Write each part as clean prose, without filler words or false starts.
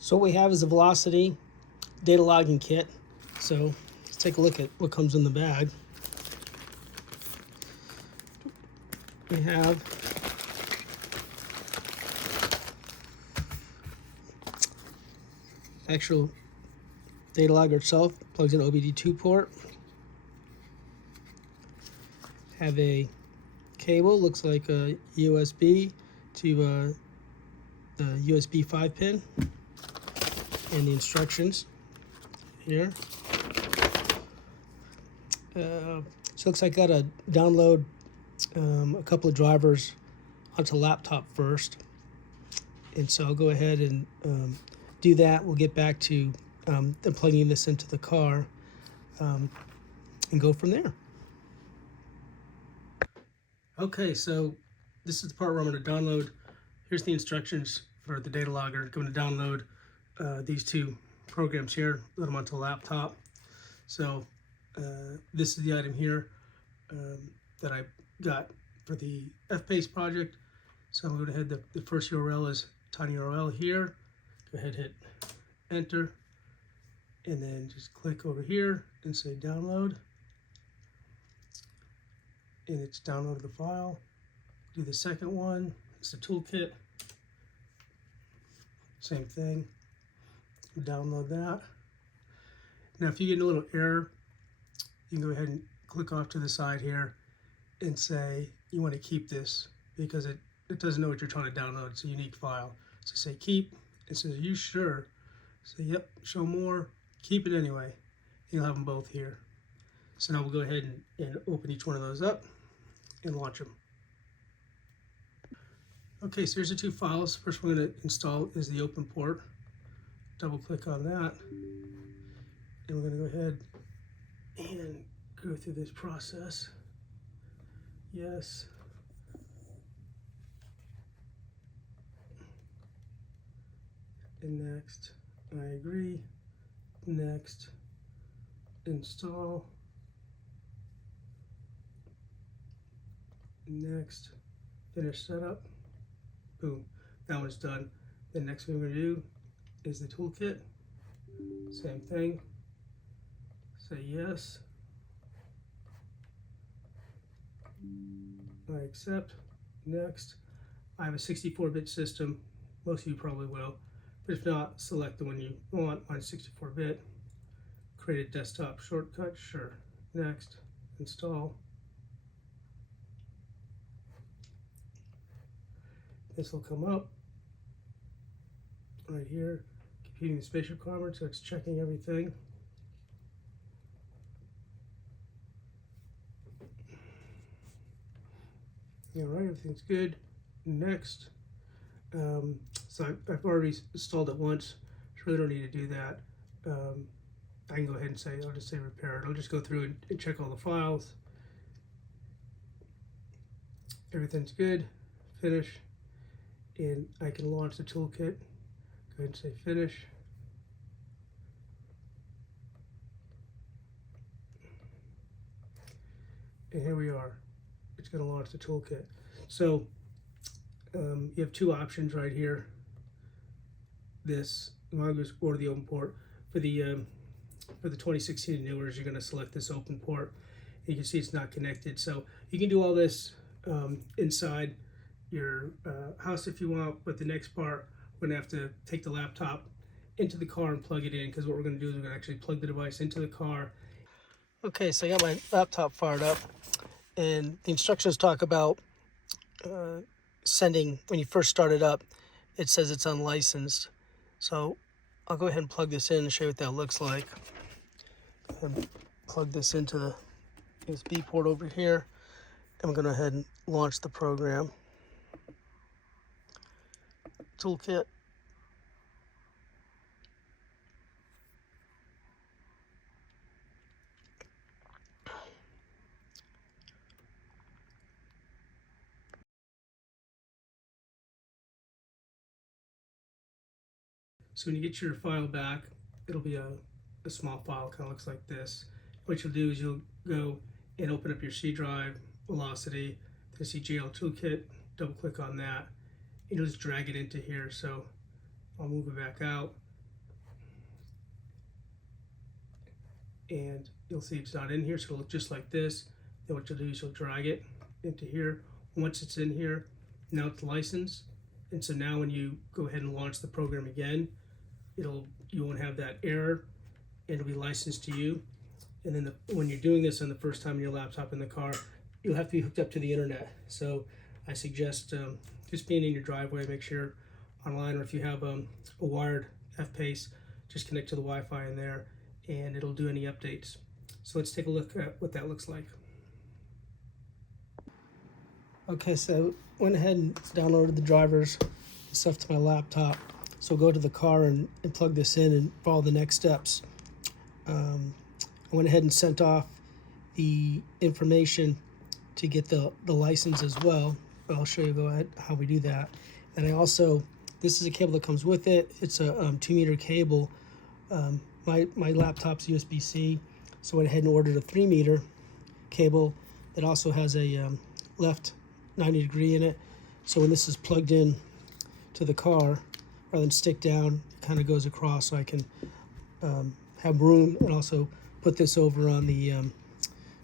So what we have is a Velocity data logging kit. So let's take a look at what comes in the bag. We have actual data logger itself, plugs in OBD2 port. Have a cable, looks like a USB to the USB 5 pin, and the instructions here. So it looks like I got to download a couple of drivers onto laptop first, and so I'll go ahead and do that. We'll get back to plugging this into the car and go from there. Okay, so this is the part where I'm going to download. Here's the instructions for the data logger. I'm going to download these two programs here, put them onto a laptop. So this is the item here that I got for the F-PACE project. So I'm going to head, the first URL is tinyurl here. Go ahead, hit enter, and then just click over here and say download. And it's downloaded the file. Do the second one, it's the toolkit. Same thing, download that. Now if you get a little error, you can go ahead and click off to the side here and say you want to keep this because it doesn't know what you're trying to download. It's a unique file. So say keep. It says, are you sure? Say yep, show more, keep it anyway. You'll have them both here. So now we'll go ahead and open each one of those up and launch them. Okay, so here's the two files. First we're going to install is the open port. Double click on that. And we're going to go ahead and go through this process. Yes. And next, I agree. Next, install. Next, finish setup. Boom, that one's done. The next thing we're going to do is the toolkit. Same thing. Say yes. I accept. Next. I have a 64-bit system. Most of you probably will. But if not, select the one you want on 64-bit. Create a desktop shortcut. Sure. Next. Install. This will come up right here. Computing the space requirements, so it's checking everything. All right, everything's good. Next. So I've already installed it once, so really don't need to do that. I can go ahead and say, I'll just say repair it. I'll just go through and check all the files. Everything's good. Finish. And I can launch the toolkit. Go ahead and say finish. And here we are. It's going to launch the toolkit. So you have two options right here. This or the open port. For the 2016 and newer, you're going to select this open port. And you can see it's not connected. So you can do all this inside your house if you want, but the next part we're going to have to take the laptop into the car and plug it in, because what we're going to do is we're going to actually plug the device into the car. Okay, so I got my laptop fired up, and the instructions talk about sending, when you first start it up, it says it's unlicensed. So I'll go ahead and plug this in and show you what that looks like. And plug this into the USB port over here, and we're going to go ahead and launch the program. Toolkit. So when you get your file back, it'll be a small file, kind of looks like this. What you'll do is you'll go and open up your C drive, Velocity, the CGL toolkit, double click on that, and you'll just drag it into here. So I'll move it back out. and you'll see it's not in here, so it'll look just like this. Then what you'll do is you'll drag it into here. Once it's in here, now it's licensed, and so now when you go ahead and launch the program again, you won't have that error, and it'll be licensed to you. And then when you're doing this on the first time in your laptop in the car, you'll have to be hooked up to the internet. So I suggest just being in your driveway, make sure online, or if you have a wired F-PACE, just connect to the Wi-Fi in there, and it'll do any updates. So let's take a look at what that looks like. Okay, so went ahead and downloaded the drivers stuff to my laptop. So go to the car and plug this in and follow the next steps. I went ahead and sent off the information to get the license as well. But I'll show you how we do that. And I also, this is a cable that comes with it. It's a 2-meter cable. My laptop's USB-C, so I went ahead and ordered a 3-meter cable that also has a left 90 degree in it. So when this is plugged in to the car, rather than stick down, it kind of goes across, so I can have room and also put this over on the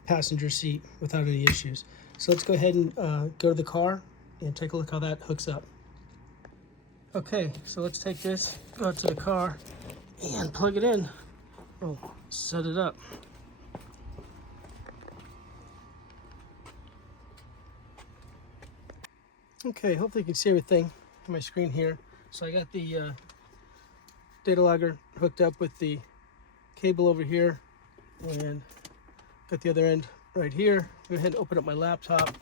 passenger seat without any issues. So let's go ahead and go to the car and take a look how that hooks up. Okay, so let's take this, go out to the car and plug it in. Oh, set it up. Okay, hopefully you can see everything on my screen here. So I got the data logger hooked up with the cable over here, and got the other end right here. Go ahead and open up my laptop,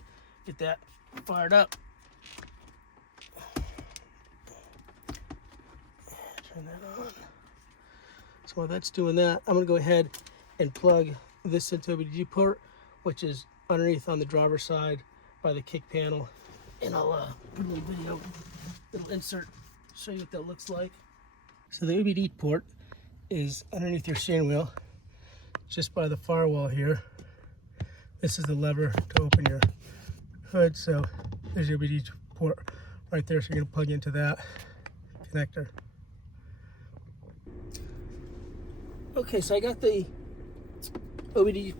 get that fired up. Turn that on. So while that's doing that, I'm gonna go ahead and plug this into OBD port, which is underneath on the driver's side by the kick panel. And I'll put a little video, little insert, show you what that looks like. So the OBD port is underneath your steering wheel, just by the firewall here. This is the lever to open your hood. So there's your OBD port right there. So you're gonna plug into that connector. Okay, so I got the OBD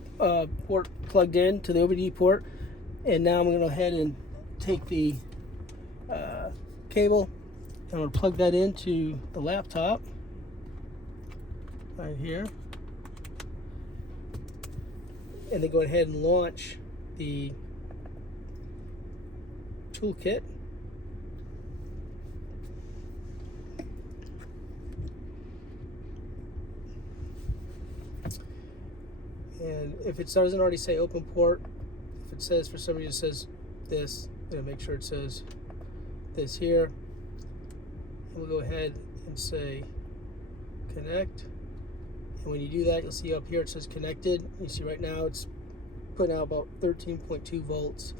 port plugged in to the OBD port, and now I'm gonna go ahead and take the cable, and I'm going to plug that into the laptop right here, and then go ahead and launch the toolkit. And if it doesn't already say open port, if it says, for some reason it says this, make sure it says this here. We'll go ahead and say connect, and when you do that, you'll see up here it says connected. You see right now it's putting out about 13.2 volts.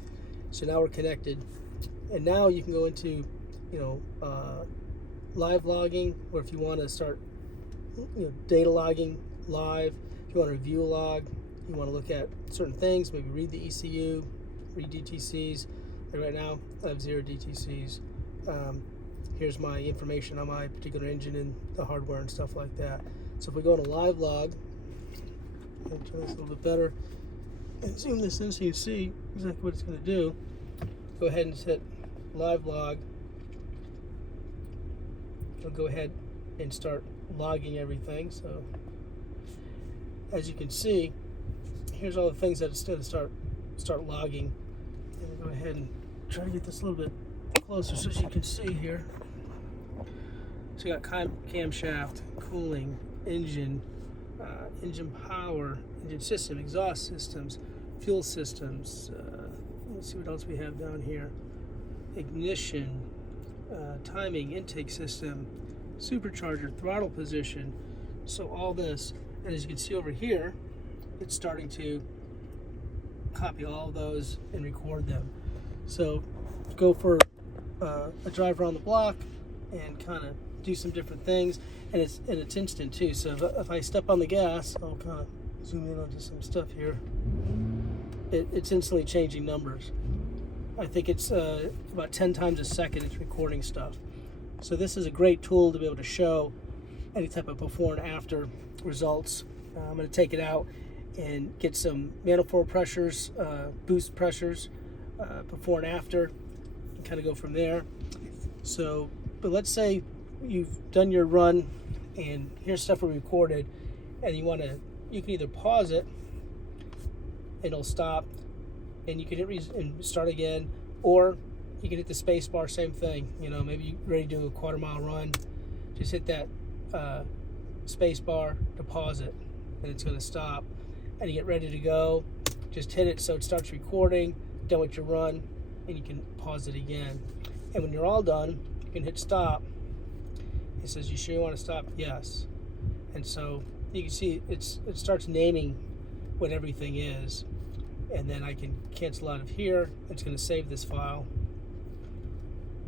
So now we're connected, and now you can go into live logging, or if you want to start data logging live, if you want to review a log, you want to look at certain things, maybe read the ECU, read DTCs. Right now I have 0 DTCs. Here's my information on my particular engine and the hardware and stuff like that. So if we go to live log, I'll turn this a little bit better and zoom this in so you see exactly what it's going to do. Go ahead and hit live log. It'll go ahead and start logging everything. So as you can see, here's all the things that it's going to start logging. And we'll go ahead and try to get this a little bit closer so as you can see here. So you got camshaft, cooling, engine, engine power, engine system, exhaust systems, fuel systems. Let's see what else we have down here. Ignition, timing, intake system, supercharger, throttle position. So all this, and as you can see over here, it's starting to copy all of those and record them. So go for a drive around the block and kind of do some different things, and it's instant too. So if I step on the gas, I'll kind of zoom in onto some stuff here. It's instantly changing numbers. I think it's about 10 times a second it's recording stuff. So this is a great tool to be able to show any type of before and after results I'm going to take it out and get some manifold pressures, boost pressures, before and after, and kind of go from there. So, but let's say you've done your run and here's stuff we recorded, and you can either pause it and it'll stop, and you can hit and start again, or you can hit the space bar, same thing. You know, maybe you're ready to do a quarter-mile run, just hit that space bar to pause it, and it's going to stop. And you get ready to go, just hit it so it starts recording, done with your run, and you can pause it again. And when you're all done, you can hit stop. It says, "You sure you want to stop?" Yes. And so you can see it starts naming what everything is. And then I can cancel out of here. It's going to save this file.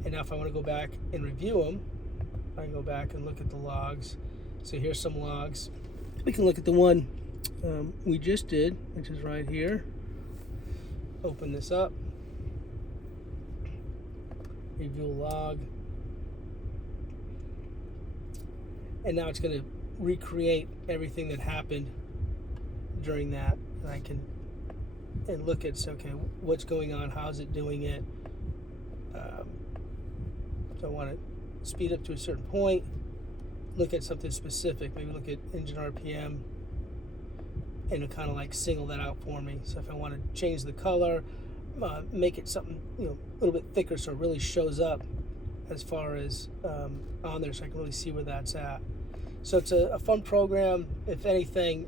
And now if I want to go back and review them, I can go back and look at the logs. So here's some logs. We can look at the one we just did, which is right here. Open this up. Review log. And now it's going to recreate everything that happened during that. And I can look at, okay, what's going on, how's it doing it. So I want to speed up to a certain point, look at something specific, maybe look at engine RPM, and it'll kind of like single that out for me. So if I want to change the color, make it something, you know, a little bit thicker so it really shows up as far as on there, so I can really see where that's at. So it's a fun program. If anything,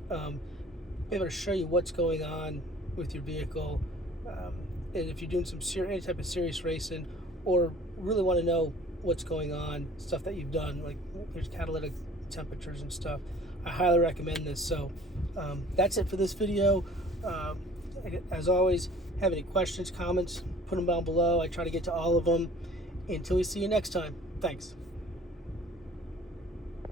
be able to show you what's going on with your vehicle, and if you're doing any type of serious racing, or really want to know what's going on, stuff that you've done, like there's catalytic temperatures and stuff, I highly recommend this. So that's it for this video. As always, have any questions, comments, put them down below. I try to get to all of them. Until we see you next time, thanks.